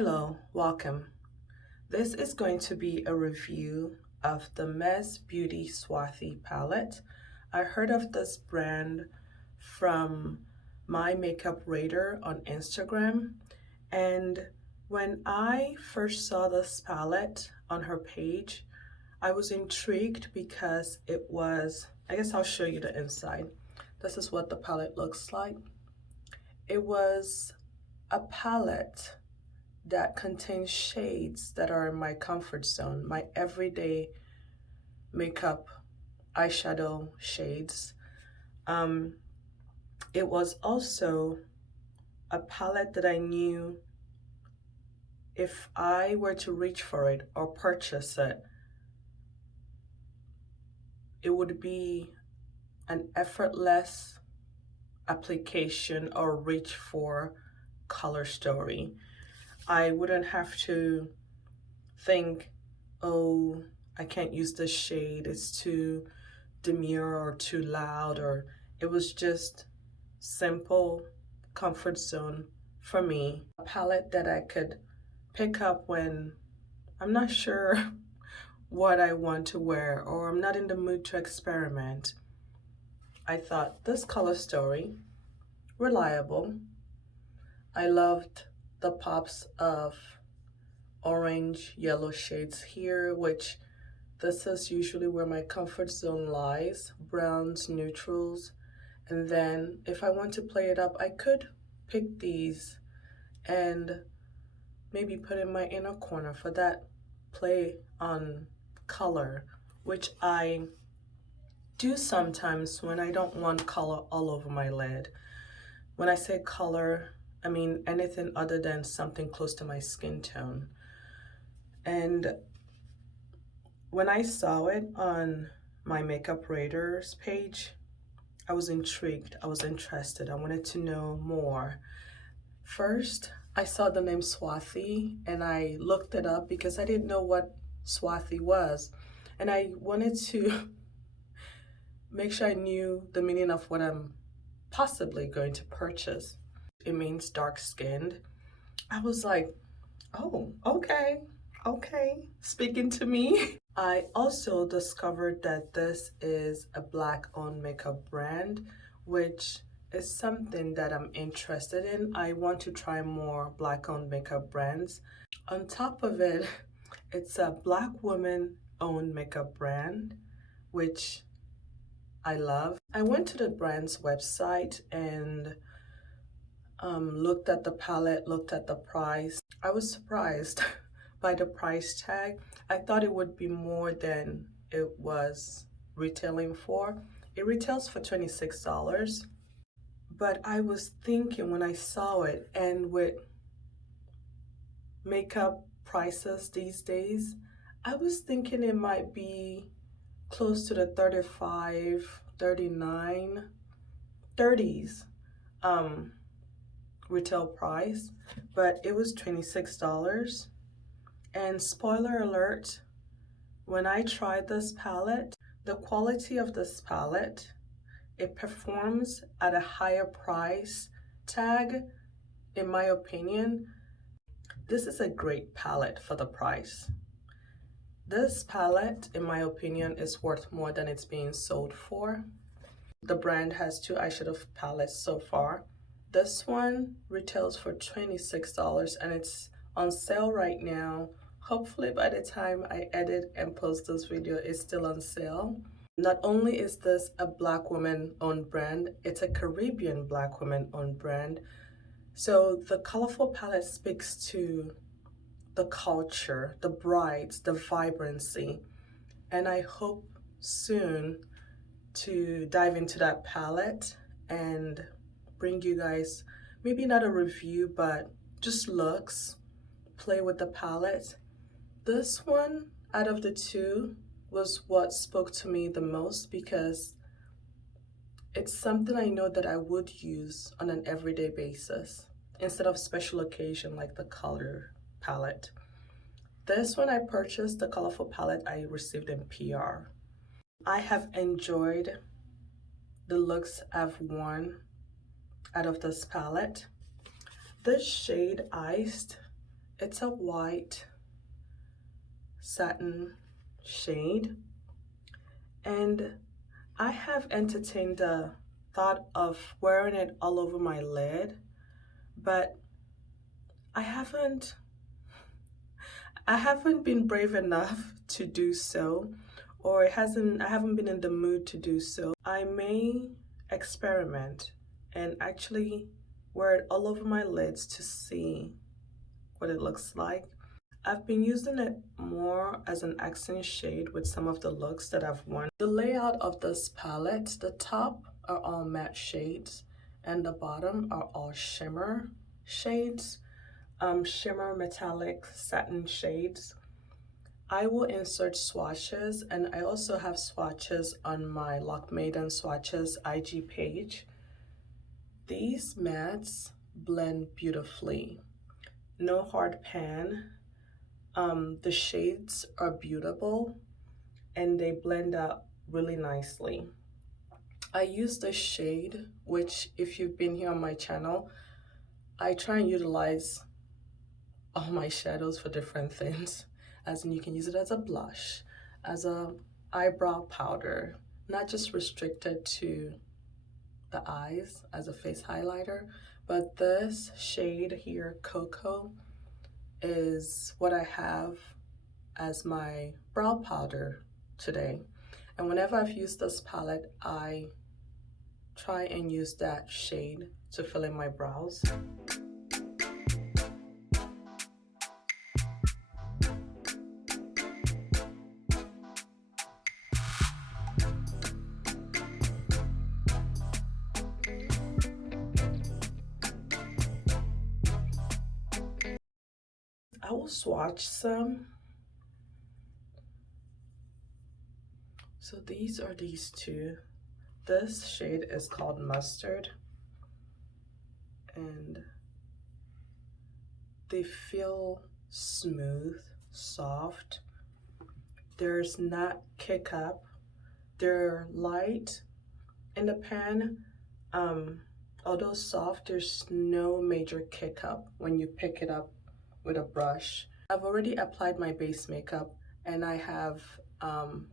Hello, welcome. This is going to be a review of the mezbeauty Swarthy palette. I heard of this brand from My Makeup Radar on Instagram, and when I first saw this palette on her page, I was intrigued because it was, I guess I'll show you the inside. This is what the palette looks like. It was a palette that contains shades that are in my comfort zone, my everyday makeup eyeshadow shades. It was also a palette that I knew if I were to reach for it or purchase it, it would be an effortless application or reach for color story. I wouldn't have to think, oh, I can't use this shade, it's too demure or too loud, or it was just simple comfort zone for me. A palette that I could pick up when I'm not sure what I want to wear or I'm not in the mood to experiment. I thought this color story, reliable. I loved the pops of orange, yellow shades here, which this is usually where my comfort zone lies, browns, neutrals. And then if I want to play it up, I could pick these and maybe put in my inner corner for that play on color, which I do sometimes when I don't want color all over my lid. When I say color, I mean anything other than something close to my skin tone. And when I saw it on my Makeup Radar's page, I was intrigued, I was interested, I wanted to know more. First, I saw the name Swarthy and I looked it up because I didn't know what Swarthy was. And I wanted to make sure I knew the meaning of what I'm possibly going to purchase. It means dark skinned. I was like, oh, okay, speaking to me. I also discovered that this is a Black-owned makeup brand, which is something that I'm interested in. I want to try more Black-owned makeup brands. On top of it, it's a Black woman-owned makeup brand, which I love. I went to the brand's website and looked at the palette, looked at the price. I was surprised by the price tag. I thought it would be more than it was retailing for. It retails for $26. But I was thinking when I saw it, and with makeup prices these days, I was thinking it might be close to the 35, 39, 30s retail price, but it was $26. And spoiler alert, when I tried this palette, the quality of this palette, it performs at a higher price tag, in my opinion. This is a great palette for the price. This palette, in my opinion, is worth more than it's being sold for. The brand has 2 eyeshadow palettes so far. This one retails for $26 and it's on sale right now. Hopefully by the time I edit and post this video, it's still on sale. Not only is this a Black woman-owned brand, it's a Caribbean Black woman-owned brand. So the colorful palette speaks to the culture, the brights, the vibrancy. And I hope soon to dive into that palette and bring you guys, maybe not a review, but just looks, play with the palette. This one out of the 2 was what spoke to me the most because it's something I know that I would use on an everyday basis instead of special occasion like the color palette. This one I purchased, the colorful palette I received in PR. I have enjoyed the looks I've worn out of this palette. This shade Iced It's a white satin shade, and I have entertained the thought of wearing it all over my lid, but I haven't been brave enough to do so, or I haven't been in the mood to do so. I may experiment and actually wear it all over my lids to see what it looks like. I've been using it more as an accent shade with some of the looks that I've worn. The layout of this palette, the top are all matte shades and the bottom are all shimmer shades, shimmer metallic satin shades. I will insert swatches, and I also have swatches on my Locmaiden swatches IG page. These mattes blend beautifully. No hard pan. The shades are beautiful and they blend out really nicely. I use this shade, which if you've been here on my channel, I try and utilize all my shadows for different things. As in, you can use it as a blush, as a eyebrow powder, not just restricted to the eyes as a face highlighter, but this shade here, Cocoa, is what I have as my brow powder today. And whenever I've used this palette, I try and use that shade to fill in my brows. I will swatch some. So these are these two. This shade is called Mustard, and they feel smooth, soft. There's not kick up. They're light in the pan. Although soft, there's no major kick up when you pick it up with a brush. I've already applied my base makeup and I have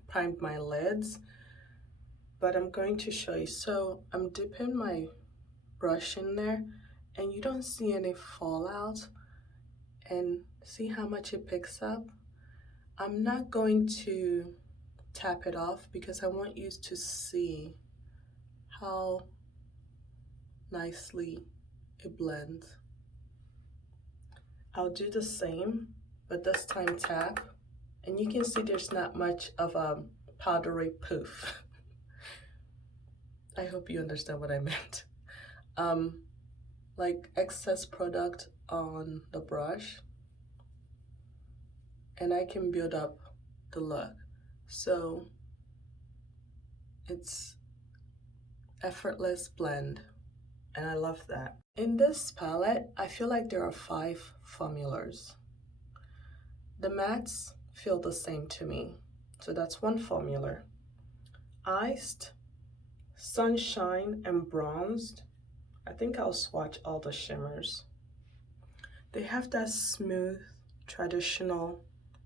primed my lids, but I'm going to show you. So I'm dipping my brush in there and you don't see any fallout, and see how much it picks up. I'm not going to tap it off because I want you to see how nicely it blends. I'll do the same, but this time tap, and you can see there's not much of a powdery poof. I hope you understand what I meant. Like excess product on the brush, and I can build up the look. So it's effortless blend, and I love that. In this palette, I feel like there are 5 formulas. The mattes feel the same to me, so that's one formula. Iced, Sunshine, and Bronzed. I think I'll swatch all the shimmers. They have that smooth, traditional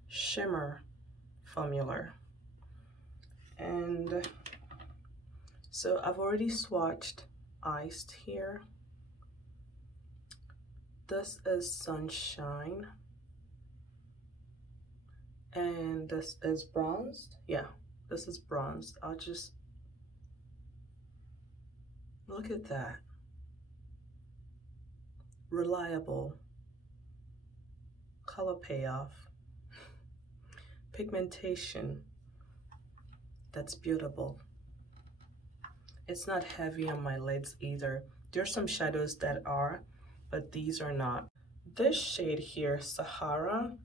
shimmer formula. And so I've already swatched Iced here. This is Sunshine. And this is Bronzed. Yeah, this is Bronzed. I'll just look at that. Reliable. Color payoff. Pigmentation. That's beautiful. It's not heavy on my lids either. There's some shadows that are, but these are not. This shade here, Sahara,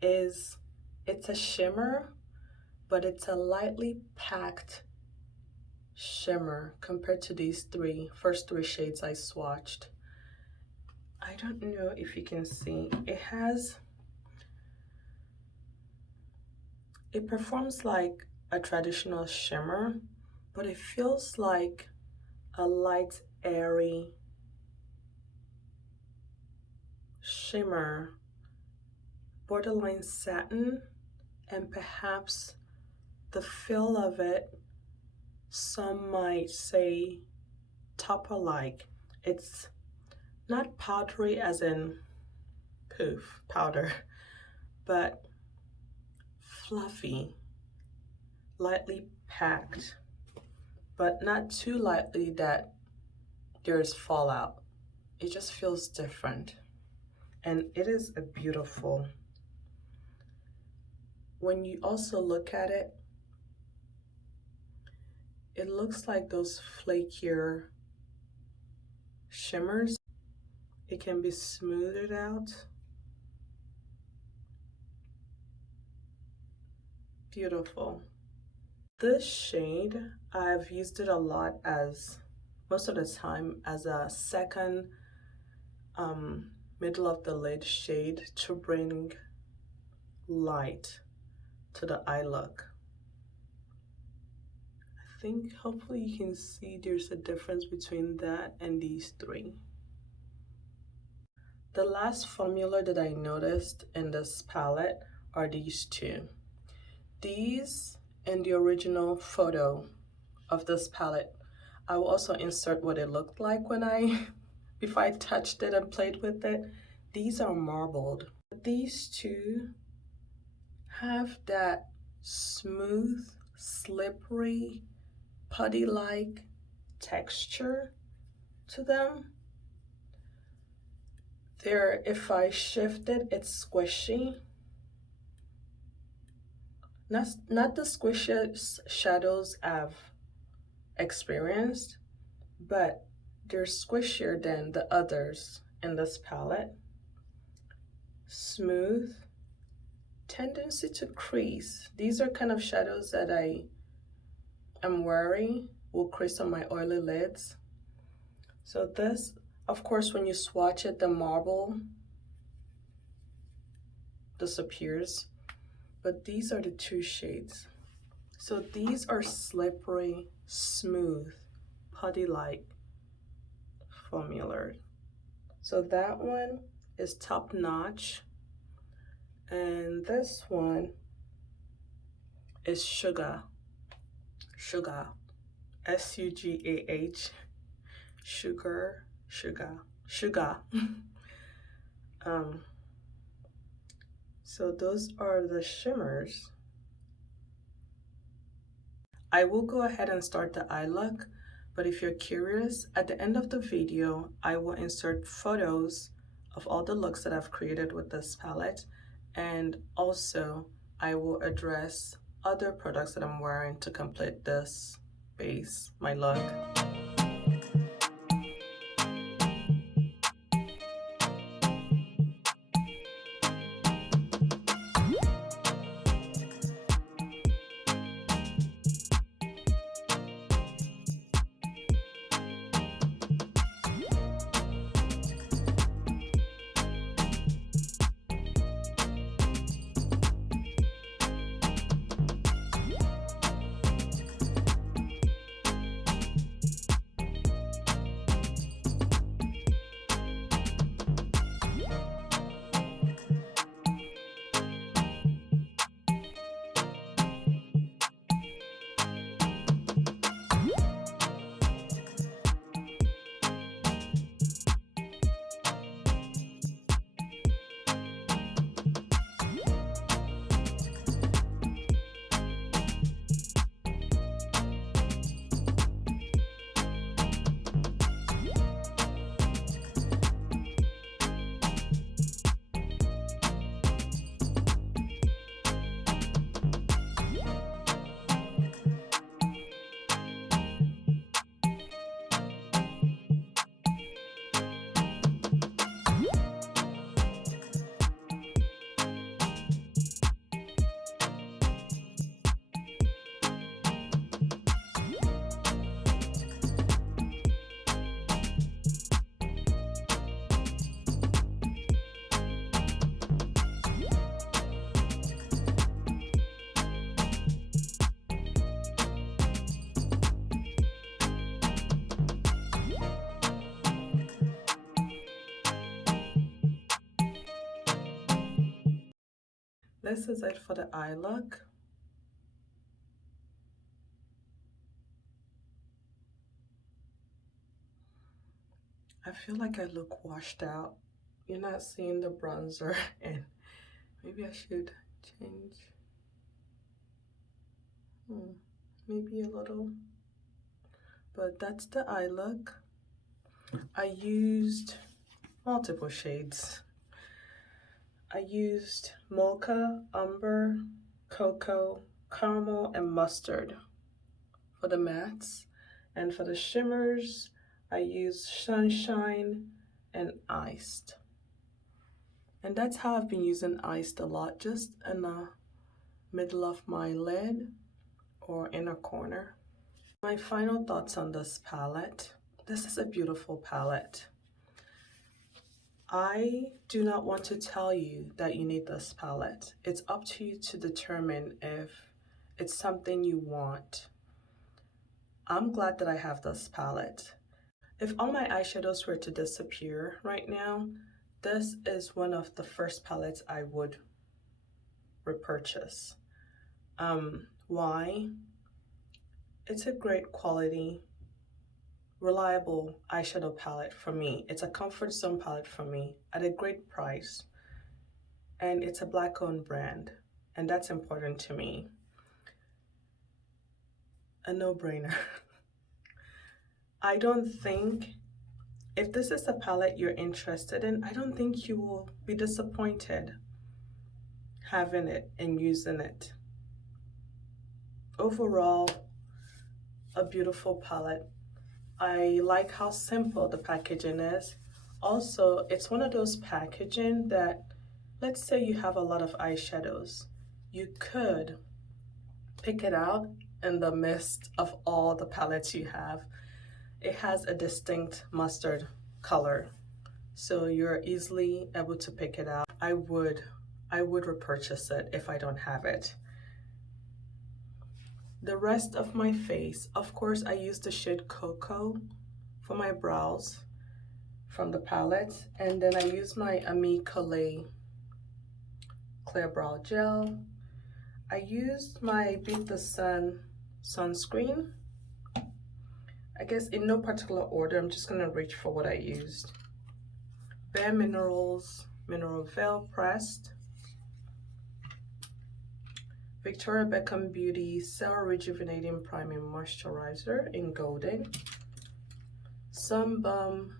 it's a shimmer, but it's a lightly packed shimmer compared to these first three shades I swatched. I don't know if you can see, it performs like a traditional shimmer, but it feels like a light, airy shimmer, borderline satin, and perhaps the feel of it, some might say topper-like. It's not powdery as in poof, powder, but fluffy, lightly packed, but not too lightly that there's fallout. It just feels different, and it is a beautiful. When you also look at it, it looks like those flakier shimmers. It can be smoothed out. Beautiful. This shade, I've used it a lot as, most of the time, as a second middle of the lid shade to bring light to the eye look. I think hopefully you can see there's a difference between that and these three. The last formula that I noticed in this palette are these two. These in the original photo of this palette, I will also insert what it looked like when before I touched it and played with it. These are marbled. These two have that smooth, slippery, putty-like texture to them. If I shift it, it's squishy. Not the squishy shadows I've experienced, but they're squishier than the others in this palette. Smooth, tendency to crease. These are kind of shadows that I am worried will crease on my oily lids. So this, of course, when you swatch it, the marble disappears. But these are the two shades. So these are slippery, smooth, putty-like formula. So that one is top notch. And this one is Sugar. Sugar. S-U-G-A-H. Sugar. So those are the shimmers. I will go ahead and start the eye look, but if you're curious, at the end of the video, I will insert photos of all the looks that I've created with this palette, and also I will address other products that I'm wearing to complete this base, my look. This is it for the eye look. I feel like I look washed out. You're not seeing the bronzer, and maybe I should change. Maybe a little. But that's the eye look. I used multiple shades. I used mocha, umber, cocoa, caramel, and mustard for the mattes. And for the shimmers, I used sunshine and iced. And that's how I've been using iced a lot, just in the middle of my lid or inner corner. My final thoughts on this palette. This is a beautiful palette. I do not want to tell you that you need this palette. It's up to you to determine if it's something you want. I'm glad that I have this palette. If all my eyeshadows were to disappear right now, this is one of the first palettes I would repurchase. Why? It's a great quality, reliable eyeshadow palette for me. It's a comfort zone palette for me at a great price. And it's a Black-owned brand, and that's important to me. A no-brainer. I don't think, if this is a palette you're interested in, I don't think you will be disappointed having it and using it. Overall, a beautiful palette. I like how simple the packaging is. Also, it's one of those packaging that, let's say you have a lot of eyeshadows, you could pick it out in the midst of all the palettes you have. It has a distinct mustard color, so you're easily able to pick it out. I would repurchase it if I don't have it. The rest of my face, of course, I use the shade Cocoa for my brows from the palette, and then I use my Ami Collet Clear Brow Gel. I used my Beat the Sun sunscreen. I guess in no particular order, I'm just gonna reach for what I used. Bare Minerals Mineral Veil Pressed. Victoria Beckham Beauty Cell Rejuvenating Priming Moisturizer in Golden. Sun Balm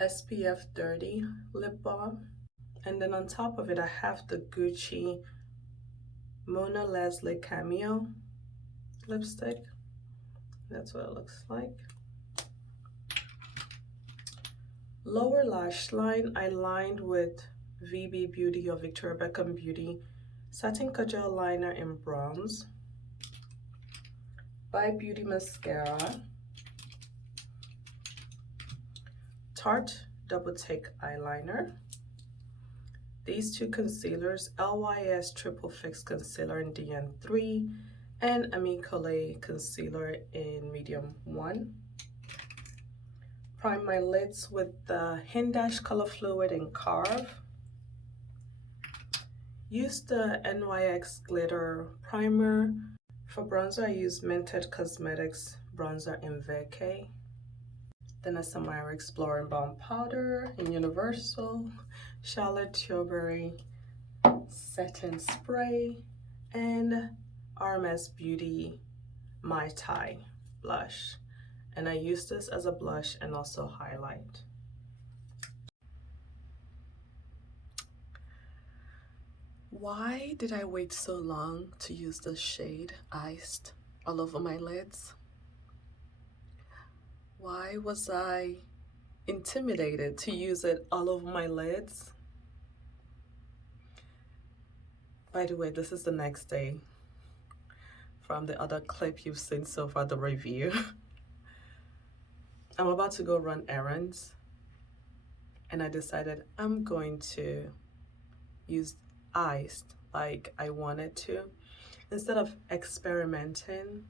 SPF 30 Lip Balm. And then on top of it, I have the Gucci Mona Leslie Cameo lipstick. That's what it looks like. Lower lash line, I lined with VB Beauty or Victoria Beckham Beauty Satin Kajal Liner in Bronze. By Beauty Mascara. Tarte Double Take Eyeliner. These two concealers, LYS Triple Fix Concealer in DN3 and Ami Collet Concealer in Medium 1. Prime my lids with the Hindash Color Fluid in Carve. Use the NYX Glitter Primer. For bronzer, I use Mented Cosmetics Bronzer in Vacay. Then a Samara Exploring Balm Powder in Universal. Charlotte Tilbury Setting Spray. And RMS Beauty Mai Tai Blush. And I use this as a blush and also highlight. Why did I wait so long to use the shade Iced all over my lids? Why was I intimidated to use it all over my lids? By the way, this is the next day from the other clip you've seen so far, the review. I'm about to go run errands, and I decided I'm going to use Iced like I wanted to, instead of experimenting,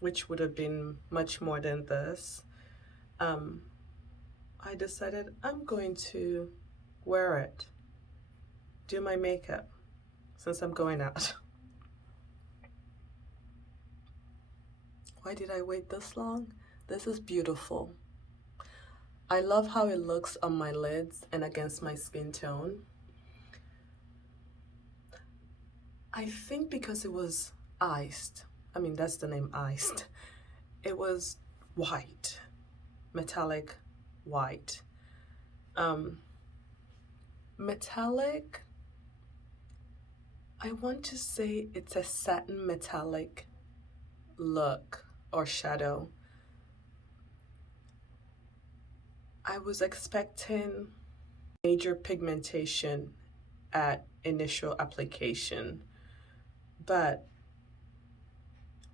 which would have been much more than this. I decided I'm going to wear it, do my makeup, since I'm going out. Why did I wait this long? This is beautiful. I love how it looks on my lids and against my skin tone. I think because it was iced, I mean, that's the name, iced. It was white, metallic white. Metallic, I want to say it's a satin metallic look or shadow. I was expecting major pigmentation at initial application, but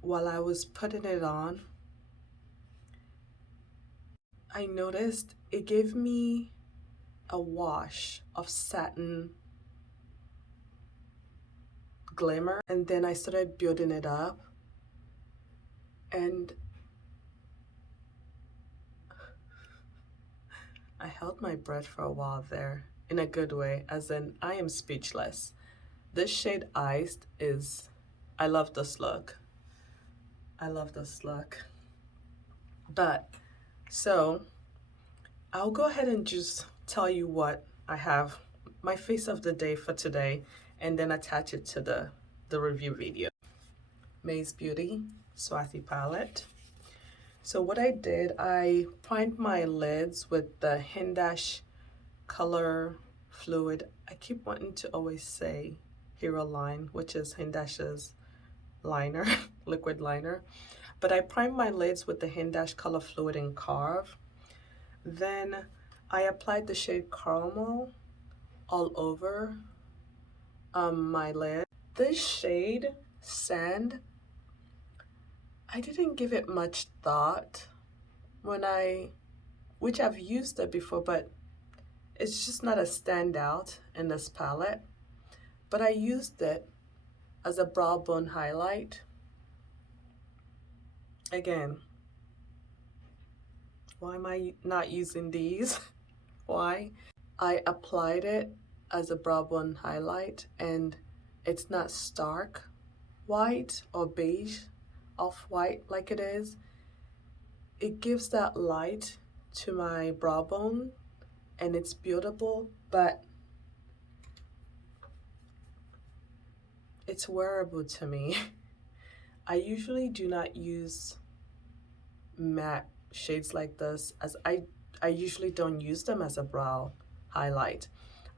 while I was putting it on, I noticed it gave me a wash of satin glimmer, and then I started building it up, and I held my breath for a while there, in a good way, as in I am speechless. This shade Iced is, I love this look. I love this look. But, so, I'll go ahead and just tell you what I have, my face of the day for today, and then attach it to the review video. mezbeauty Swarthy Palette. So what I did, I primed my lids with the Hindash Color Fluid. I keep wanting to always say Hero Line, which is Hindash's liner, liquid liner. But I primed my lids with the Hindash Color Fluid in Carve. Then I applied the shade Caramel all over my lid. This shade, Sand, I didn't give it much thought which I've used it before, but it's just not a standout in this palette. But I used it as a brow bone highlight. Again, why am I not using these? Why? I applied it as a brow bone highlight, and it's not stark white or beige, off-white like it is. It gives that light to my brow bone, and it's beautiful, but it's wearable to me. I usually do not use matte shades like this, as I usually don't use them as a brow highlight.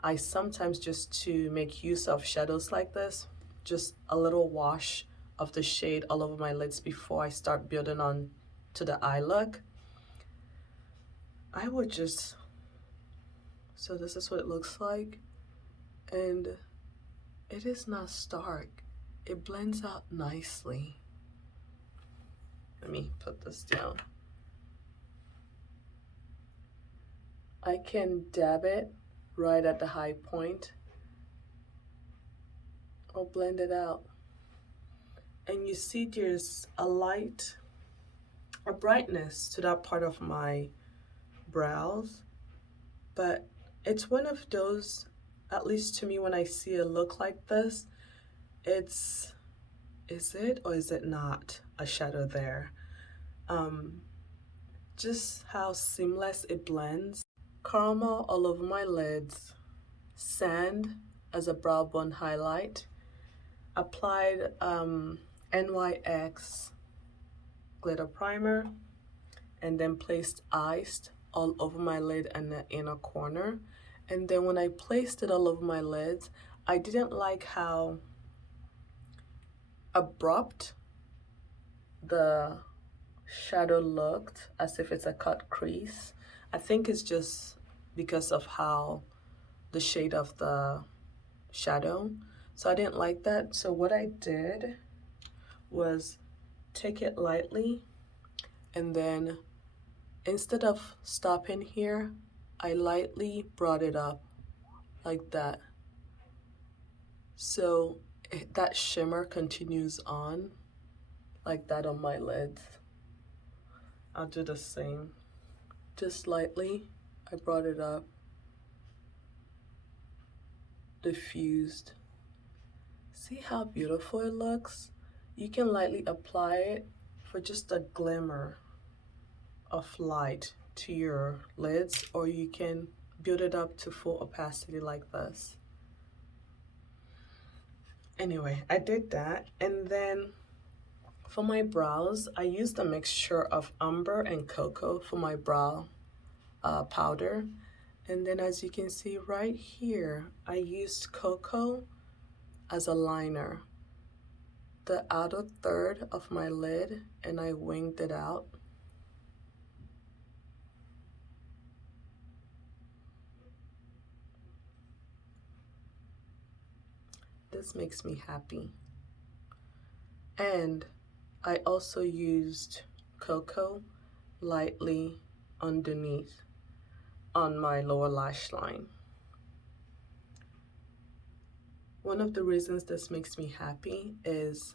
I sometimes, just to make use of shadows like this, just a little wash of the shade all over my lids before I start building on to the eye look. I would just, so this is what it looks like, and it is not stark. It blends out nicely. Let me put this down. I can dab it right at the high point or blend it out. And you see there's a light, a brightness to that part of my brows, but it's one of those, at least to me, when I see a look like this, it's, is it or is it not a shadow there? Just how seamless it blends. Caramel all over my lids, Sand as a brow bone highlight, applied NYX glitter primer, and then placed Iced all over my lid and the inner corner. And then when I placed it all over my lids, I didn't like how abrupt the shadow looked, as if it's a cut crease. I think it's just because of how the shade of the shadow. So I didn't like that. So what I did was take it lightly, and then instead of stopping here, I lightly brought it up like that. So that shimmer continues on like that on my lids. I'll do the same. Just lightly, I brought it up, diffused, See how beautiful it looks? You can lightly apply it for just a glimmer of light to your lids, or you can build it up to full opacity like this. Anyway, I did that, and then for my brows, I used a mixture of umber and cocoa for my brow powder. And then as you can see right here, I used cocoa as a liner, the outer third of my lid, and I winged it out. This makes me happy. And I also used cocoa lightly underneath on my lower lash line. One of the reasons this makes me happy is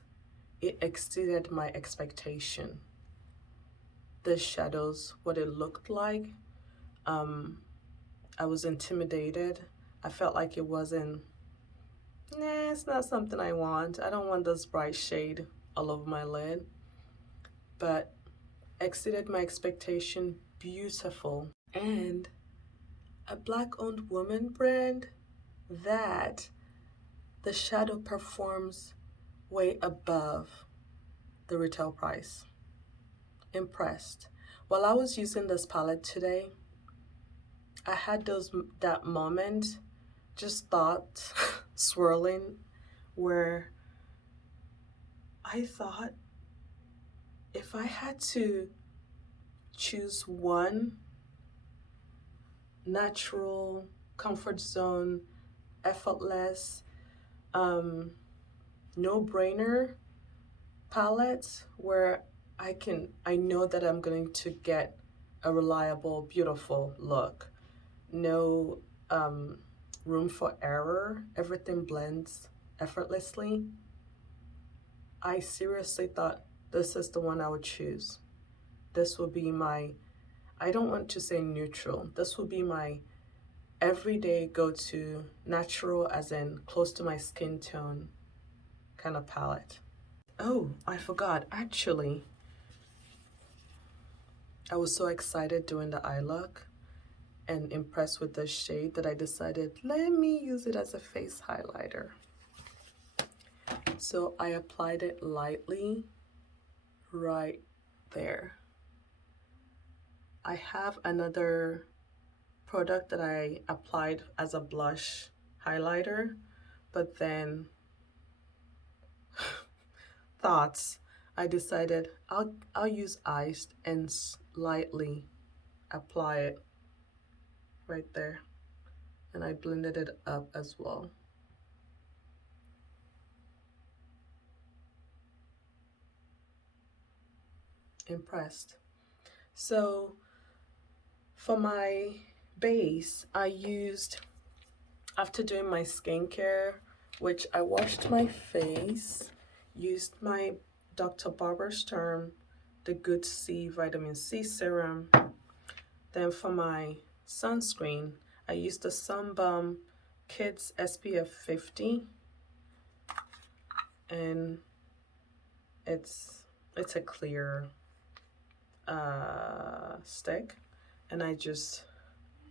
it exceeded my expectation. The shadows, what it looked like, I was intimidated. I felt like it wasn't, it's not something I want. I don't want this bright shade all over my lid. But exceeded my expectation, beautiful. And a Black-owned woman brand that the shadow performs way above the retail price. Impressed. While I was using this palette today, I had that moment, just thoughts swirling, where I thought if I had to choose one natural, comfort zone, effortless, no-brainer palette where I know that I'm going to get a reliable, beautiful look. No room for error. Everything blends effortlessly. I seriously thought this is the one I would choose. This will be my, I don't want to say neutral. This will be my everyday go-to, natural as in close to my skin tone kind of palette. Oh, I forgot. Actually, I was so excited doing the eye look and impressed with the shade that I decided, let me use it as a face highlighter. So I applied it lightly right there. I have another product that I applied as a blush highlighter, but then thoughts, I decided I'll use ice and lightly apply it right there, and I blended it up as well. Impressed. So for my base, I used, after doing my skincare, which I washed my face, used my Dr. Barber Sturm, the Good C Vitamin C Serum. Then for my sunscreen, I used the Sunbum Kids SPF 50, and it's a clear stick, and I just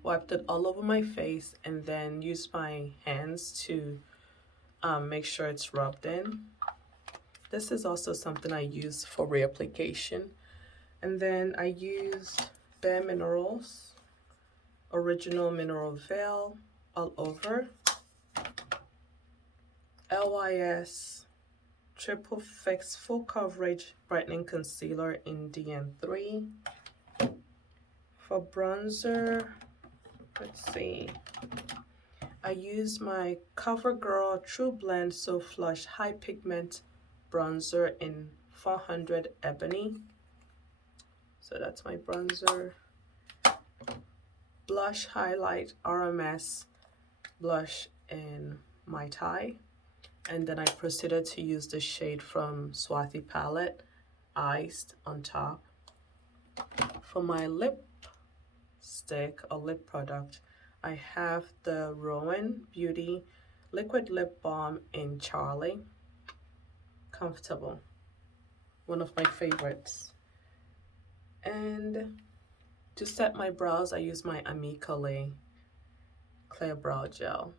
wiped it all over my face and then used my hands to make sure it's rubbed in. This is also something I use for reapplication. And then I used Bare Minerals Original Mineral Veil all over. LYS Triple Fix Full Coverage Brightening Concealer in DN3. For bronzer, let's see, I use my CoverGirl True Blend So Flush High Pigment Bronzer in 400 Ebony. So that's my bronzer. Blush Highlight RMS Blush in My Tai. And then I proceeded to use the shade from SWARTHY Palette, Iced, on top. For my lip stick or lip product, I have the Rowan Beauty liquid lip balm in Charlie. Comfortable. One of my favorites. And to set my brows, I use my Amicale Clear Brow Gel.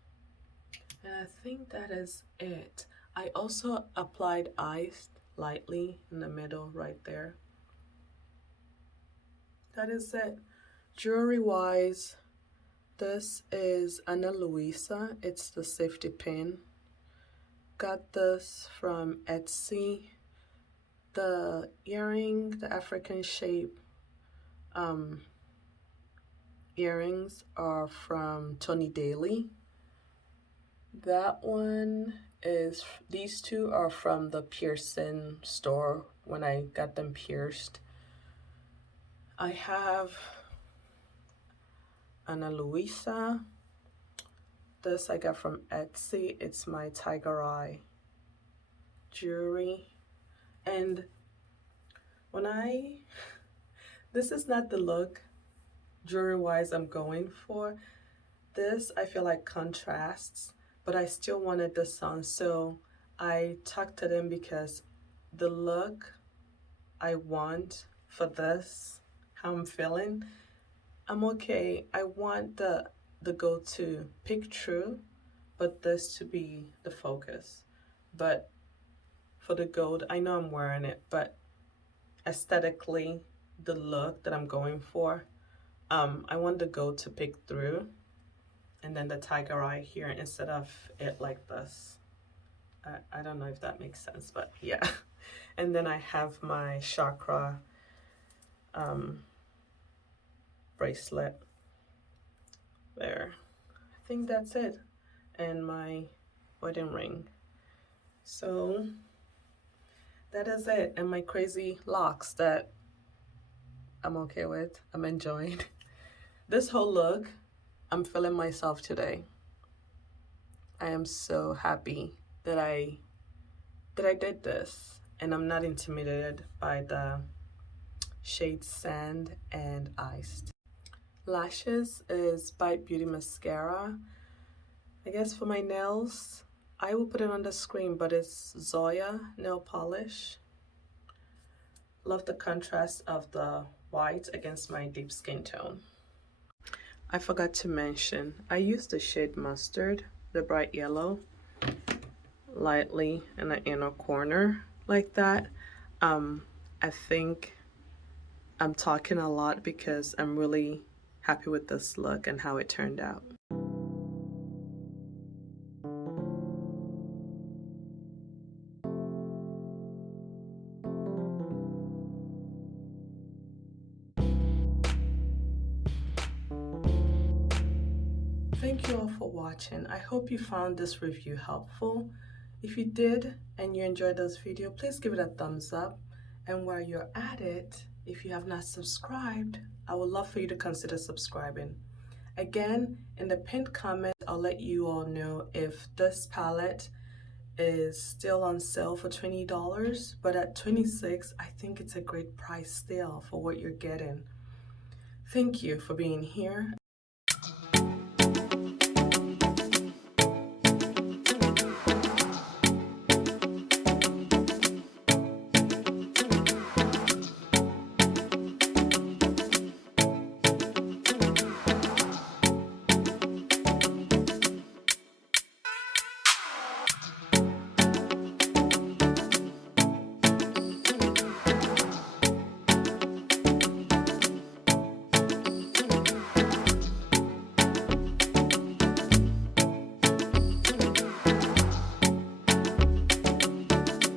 And I think that is it. I also applied ice lightly in the middle right there. That is it. Jewelry wise, this is Ana Luisa. It's the safety pin. Got this from Etsy. The earring, the African shape earrings are from Tony Daly. That one is, these two are from the Pearson store when I got them pierced. I have Ana Luisa. This I got from Etsy. It's my tiger eye jewelry. And this is not the look jewelry wise I'm going for. This I feel like contrasts, but I still wanted this on, so I tucked it in because the look I want for this, how I'm feeling, I'm okay. I want the go-to pick true, but this to be the focus. But for the gold, I know I'm wearing it, but aesthetically, the look that I'm going for, I want the gold to pick through, and then the tiger eye here instead of it like this. I don't know if that makes sense, but yeah. And then I have my chakra bracelet there. I think that's it. And my wedding ring. So that is it. And my crazy locks that I'm okay with, I'm enjoying. This whole look, I'm feeling myself today. I am so happy that I did this, and I'm not intimidated by the shades Sand and Iced. Lashes is Bite Beauty Mascara. I guess for my nails, I will put it on the screen, but it's Zoya nail polish. Love the contrast of the white against my deep skin tone. I forgot to mention, I used the shade Mustard, the bright yellow, lightly in the inner corner like that. I think I'm talking a lot because I'm really happy with this look and how it turned out. Thank you all for watching. I hope you found this review helpful. If you did and you enjoyed this video, please give it a thumbs up. And while you're at it, if you have not subscribed, I would love for you to consider subscribing. Again, in the pinned comment, I'll let you all know if this palette is still on sale for $20, but at $26, I think it's a great price still for what you're getting. Thank you for being here.